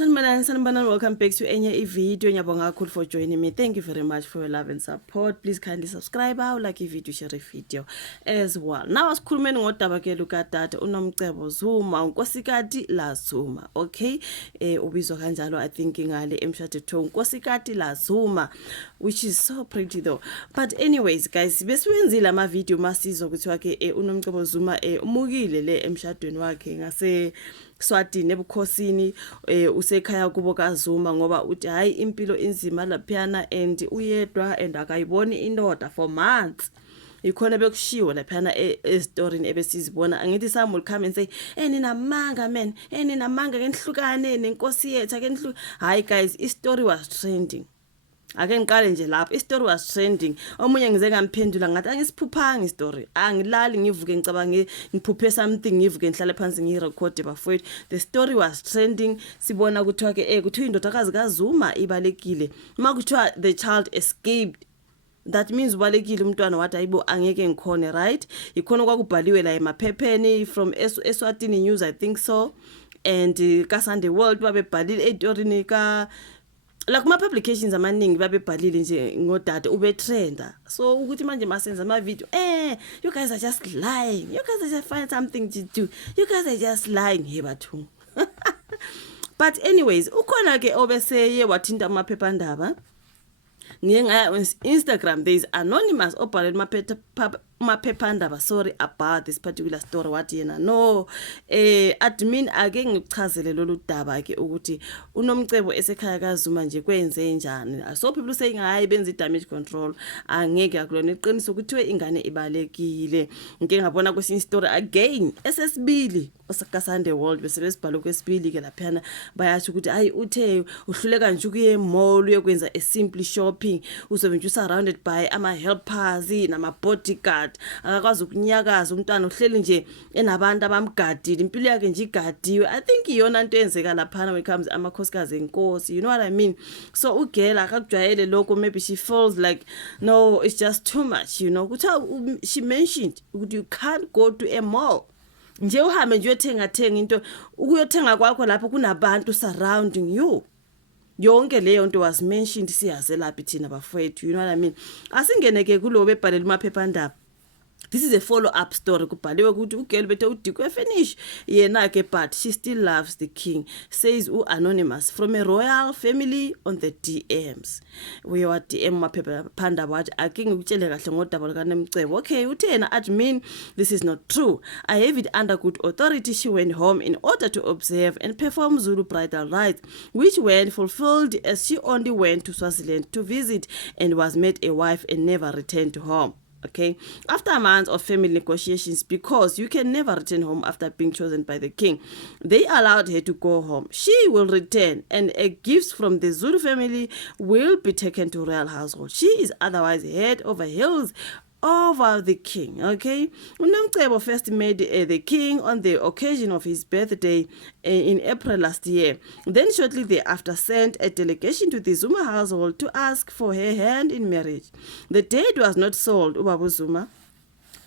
Sanibonani, welcome back to enye video. Ngiyabonga kakhulu for joining me. Thank you very much for your love and support. Please kindly subscribe, like video, share video as well. Now asikhulumeni ngodaba ke lukatata uNomcebo Zuma, uNkosikazi la Zuma. Okay? Ubizwa kanjalo I think ngale emshadweni uNkosikazi la Zuma, which is so pretty though. But anyways guys, besiwenzile ama video masizwa ukuthi ke uNomcebo Zuma umukile le emshadweni wakhe ngase Swatini ebukhosini usekhaya kubo kaZuma ngoba uthi hayi impilo inzima laphana and uyedwa and akayiboni indoda for months. Ikhona bekushiwo laphana estoryini ebesizibona angithi some will come and say ninamanga man ninamanga ke nihlukane nenkosi yethu ake nihluka. Hayi guys, story was trending. Ake ngiqale nje lapho story was trending. Omunye ngize ngamphendula ngathi angisiphuphanga story. Angilali ngivuke ngicabange ngiphuphe something ngivuke ngihlale phansi ngirecord bafowethu. The story was trending. Sibona kuthiwa ke kuthiwa indodakazi kaZuma ibalekile. Uma kuthiwa the child escaped, that means ubalekile umntwana wathi ayibo angeke ngikhone, right? Ikhona kwakubhaliwe la emaphepheni from Eswatini News I think so, and ka Sunday World babebhalile estoryini ka la kuma publications amaningi babebhalile nje ngodata ube trenda. So ukuthi manje masenza ama video you guys are just lying, you guys are just find something to do, you guys are just lying here bathu. But anyways ukhona ke obeseye wathinta amaphephandaba ngiye ngaya on Instagram. There is anonymous obhalele maphephandaba sorry about this particular story wathi yena no admin ake ngichazele lolu daba ke ukuthi uNomcebo esekhaya kaZuma nje kwenze njani. So people saying hayi benza damage control angeke akulona iqiniso ukuthi ingane ibalekile. Ngike ngabona kwesinye story again esesibili osaka Sunday World bese besibhala kwesibili ke laphana bayasho ukuthi hayi uthe uhluleka nje ukuye mall uyekwenza a simple shopping uzobe nje surrounded by ama helpers nama bodyguard akakwazi ukunyakaza umntwana uhleli nje enabantu abamgadile impilo yakhe nje igadiwe. I think iyona into enzeka laphana when it comes amakhosikazi enkosi, you know what I mean? So ugela akakujwayele lokho, maybe she feels like no it's just too much, you know. Kuthiwa she mentioned ukuthi you can't go to a mall nje uhambe nje uyothenga into ukuyothenga kwakho lapho kunabantu surrounding you. Yonke leyo nto was mentioned siyaze laphi thina bafowethu, you know what I mean? Asingeneke kulo bebhalele maphephandaba. This is a follow-up story. Kubhaliwe ukuthi ugirl bethe udikwe finish yena ke, but she still loves the king, says anonymous from a royal family on the DMs. We were DM maphephandaba wathi ake ngikutshele kahle ngodaba likaNomcebo. Okay, uthena admin, this is not true. I have it under good authority. She went home in order to observe and perform Zulu bridal rites, which were fulfilled as she only went to Swaziland to visit and was made a wife and never returned home. Okay, after months of family negotiations, because you can never return home after being chosen by the king, they allowed her to go home. She will return and gifts from the Zulu family will be taken to royal household. She is otherwise head over heels over the king. Okay, uNomcebo first made the king on the occasion of his birthday in April last year. Then shortly thereafter sent a delegation to the Zuma household to ask for her hand in marriage. The date was not sold. Ubaba Zuma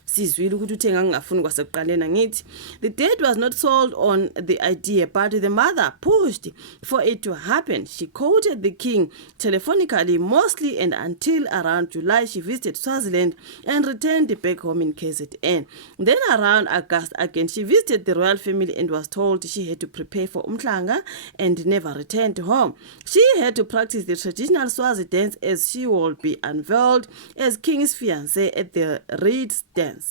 sizwile ukuthi uthenga ngafuni kwasekuqalena ngithi the date was not sold on the idea, but the mother pushed for it to happen. She quoted the king telephonically mostly, and until around July she visited Swaziland and returned back home in KZN. Then around August again she visited the royal family and was told she had to prepare for umhlanga and never returned home. She had to practice the traditional Swazi dance as she would be unveiled as king's fiancée at the Reed dance.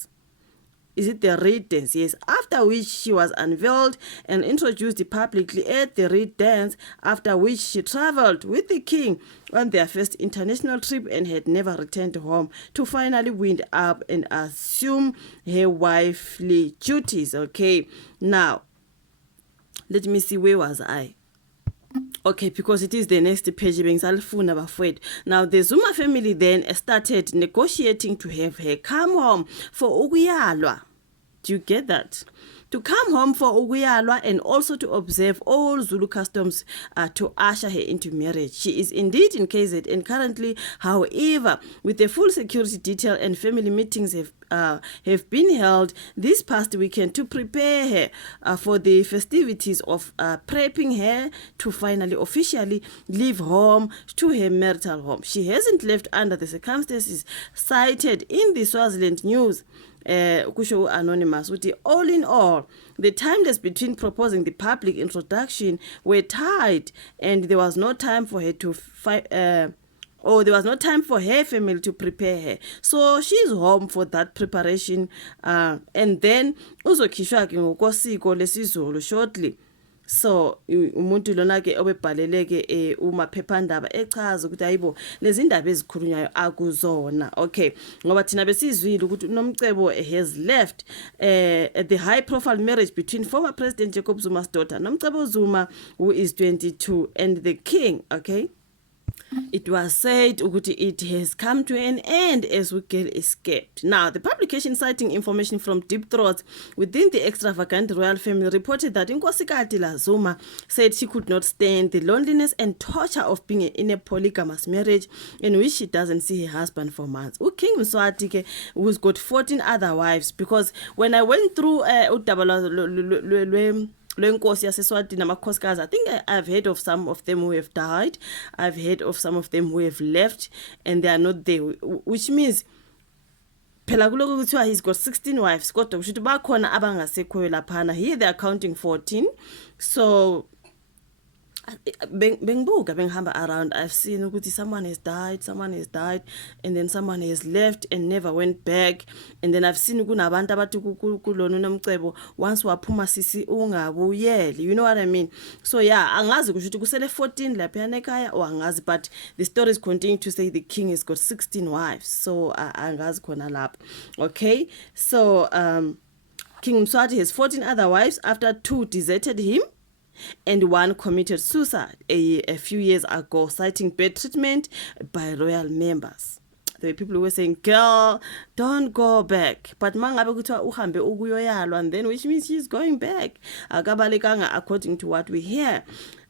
Is it the Reed dance? Yes. After which she was unveiled and introduced publicly at the Reed dance, after which she traveled with the king on their first international trip and had never returned home to finally wind up and assume her wifely duties. Okay, now let me see, where was I? Okay, because it is the next page. Now the Zuma family then started negotiating to have her come home for ukuyalwa. Do you get that? to come home for ukuyalwa and also to observe all Zulu customs to usher her into marriage. She is indeed in KZN currently, however, with a full security detail and family meetings have been held this past weekend to prepare her for the festivities of prepping her to finally officially leave home to her marital home. She hasn't left under the circumstances cited in the Swaziland news. Kusho anonymous uthi all in all, the timelines between proposing the public introduction were tight, and there was no time for her to there was no time for her family to prepare her. So she's home for that preparation, and then uzokhishwa ke ngokosiko lesizulu shortly. So umuntu lona ke obebhaleleke umaphephandaba echaza ukuthi ayibo lezi ndaba ezikhulunywayo akuzona. Okay, ngoba thina besizwile ukuthi uNomcebo has left the high profile marriage between former President Jacob Zuma's daughter Nomcebo Zuma, who is 22, and the king. Okay, it was said ukuthi it has come to an end as Wigel escaped. Now, the publication citing information from deep throats within the extravagant royal family reported that Nkosikazi Zuma said she could not stand the loneliness and torture of being in a polygamous marriage in which she doesn't see her husband for months. King Mswati, who's got 14 other wives, because when I went through Lwenkosi yaseSwatini namakhosikazi, I think I've heard of some of them who have died. I've heard of some of them who have left and they are not there, which means phela kuloko kuthiwa he's got 16 wives kodwa kusho ukuthi bakhona abangasekhoyo laphana. Here they are counting 14. So bengibuka bengihamba around, I've seen ukuthi someone has died, and then someone has left and never went back, and then I've seen kunabantu abathi kulona uNomcebo once waphuma sisi ungabuyeli, you know what I mean? So yeah, angazi kusho ukuthi kusele 14 lapha ekhaya or angazi, but the stories continue to say the king has got 16 wives. So angazi khona lapha. Okay, so King Mswati has 14 other wives after 2 deserted him and 1 committed suicide a few years ago, citing bad treatment by royal members. There were people who were saying, girl, don't go back. But mangabe kuthiwa uhambe ukuyoyalwa, and then which means she's going back. Akabalekanga according to what we hear.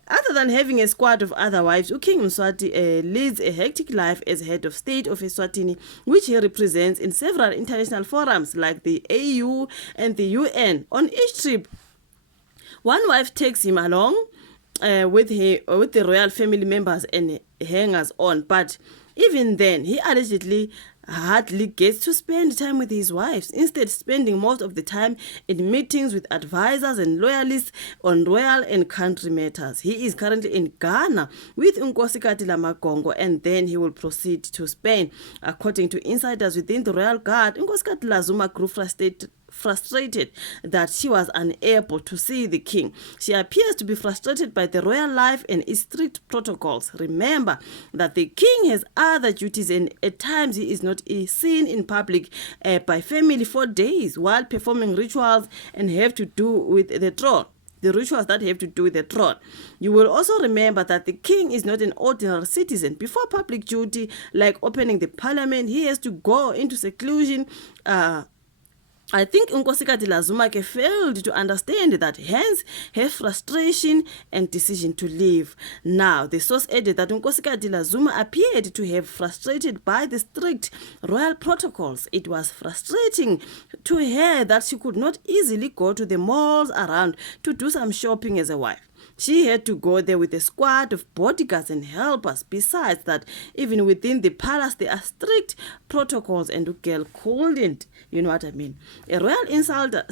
Other than having a squad of other wives, King Mswati leads a hectic life as head of state of Eswatini, which he represents in several international forums like the AU and the UN. On each trip, one wife takes him along with the royal family members and hangers on, but even then, he allegedly hardly gets to spend time with his wives, instead spending most of the time in meetings with advisors and loyalists on royal and country matters. He is currently in Ghana with Nkosikazi Magongo, and then he will proceed to Spain. According to insiders within the royal guard, Nkosikazi Zuma grew frustrated that she was unable to see the king. She appears to be frustrated by the royal life and its strict protocols. Remember that the king has other duties, and at times he is not seen in public by family for days while performing rituals and have to do with the throne. The rituals that have to do with the throne. You will also remember that the king is not an ordinary citizen. Before public duty like opening the parliament, he has to go into seclusion. I think Nkosikazi Zuma failed to understand that, hence her frustration and decision to leave. Now, the source added that Nkosikazi Zuma appeared to have frustrated by the strict royal protocols. It was frustrating to her that she could not easily go to the malls around to do some shopping as a wife. She had to go there with a squad of bodyguards and helpers. Besides that, even within the palace, there are strict protocols, and the girl couldn't, you know what I mean. A royal insider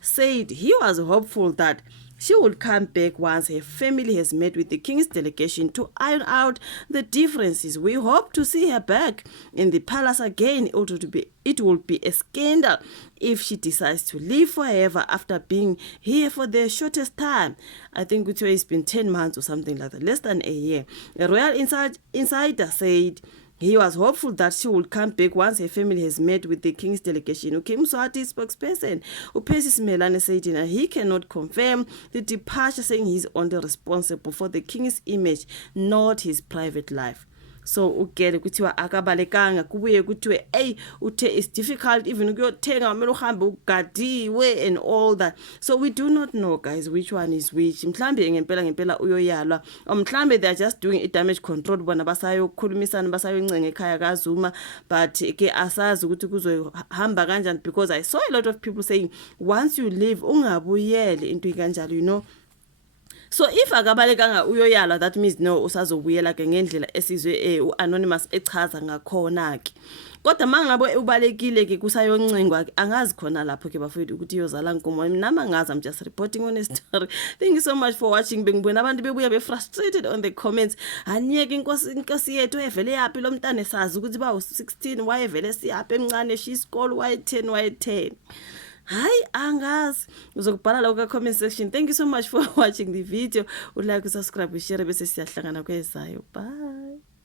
said he was hopeful that she would come back once her family has met with the king's delegation to iron out the differences. We hope to see her back in the palace again. It will be a scandal if she decides to leave forever after being here for the shortest time. I think it's been 10 months or something like that, less than a year. A royal insider said he was hopeful that she would come back once her family has met with the king's delegation. King Mswati spokesperson Upesi Simelane said he cannot confirm the departure, saying he's only responsible for the king's image, not his private life. so ugele kuthiwa akabalekanga kubuye kuthiwe uthe it's difficult even ukuyothenga kumele uhambe ugadiwe and all that. So we do not know guys which one is which. Mhlambe ngempela uyoyalwa or mhlambe they are just doing a damage control bona basayokhulumisana basayoncenga ekhaya kaZuma, but ke asazi ukuthi kuzohamba kanjani because I saw a lot of people saying once you leave ungabuyeli into kanjalo, you know. So if akabalekanga uyoyala, that means no usazobuyela ke ngendlela esizwe uanonymous echaza ngakhona ke. Kodwa mangabe ubalekile ke kusayoncengwa ke angazi khona lapho ke bafowethu ukuthi yozala nkomo. Nami angazi, I'm just reporting on a story. Thank you so much for watching. Bengibona abantu bebuya be frustrated on the comments. Anyeke inkosi yethu evele yaphi lo mntane sazi ukuthi ba 16 wayevele siyaphi emncane she school why 10. Hi angazi, uzokubhala la ku comment section. Thank you so much for watching the video. Like, subscribe, share bese siyahlangana kwezayo. Bye.